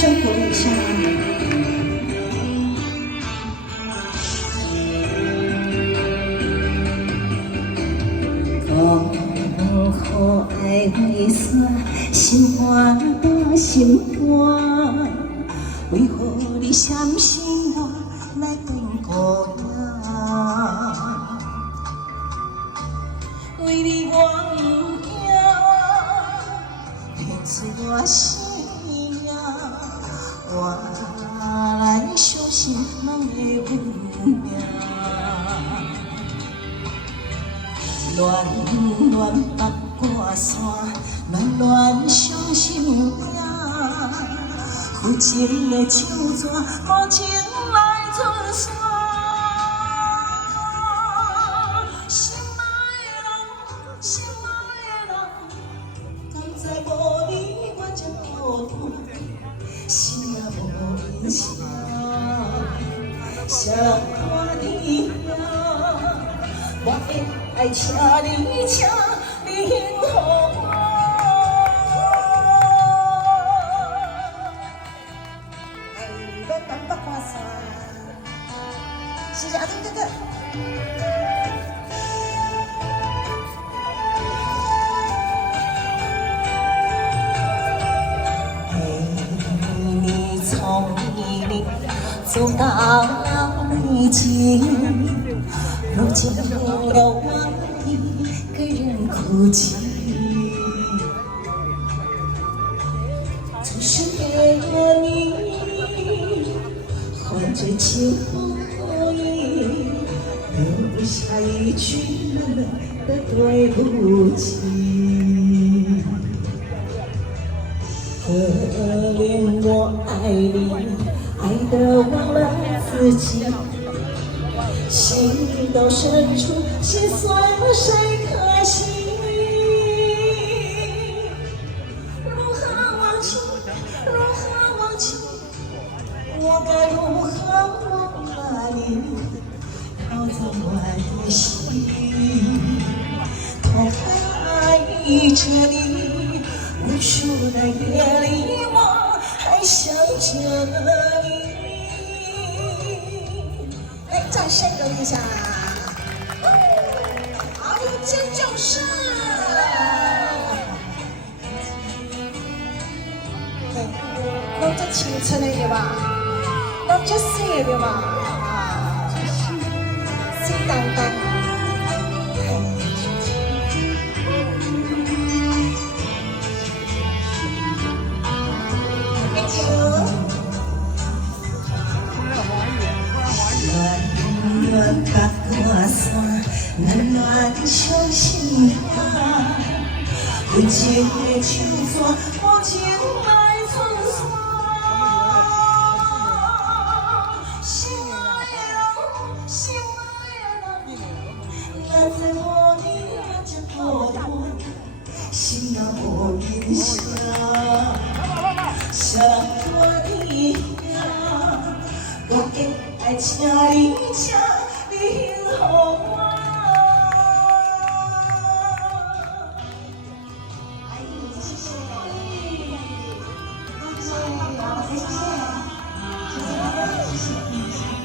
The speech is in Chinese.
生活一下。讲好爱为啥心肝心肝？为何你相信我来变孤单？为你我不惊，骗出我性命，我来相信人的运命。乱乱八卦山，乱乱伤心命。负情的手纸，无情来春山。心爱的人，心爱的人，敢知无你我真孤单，心也无影声，谁看你呀？我会爱请你，请你幸福我。乱乱八卦山，谢谢阿东哥哥。陪你从一里走到北京，如今了我一个人哭泣。只是给了你，换这情和意，留下一句冷冷的对不起。可怜我爱你，爱得忘了自己，情到深处，心酸了谁可惜？如何忘记？如何忘记？我该如何忘了你？靠在我的心，痛爱着你，无数的夜里我还想着你。来，掌声鼓励一下！好，这就是。諗咗青春嘅對吧？諗咗事對吧？啊，是當當。亂亂八卦山，亂亂傷心花，不見的秋霜，無情來春山。在我的这孤单，心也无影声，谁看你呀？我给爱请你，请你幸福我。阿姨，谢谢，谢谢，谢谢，谢谢，谢谢。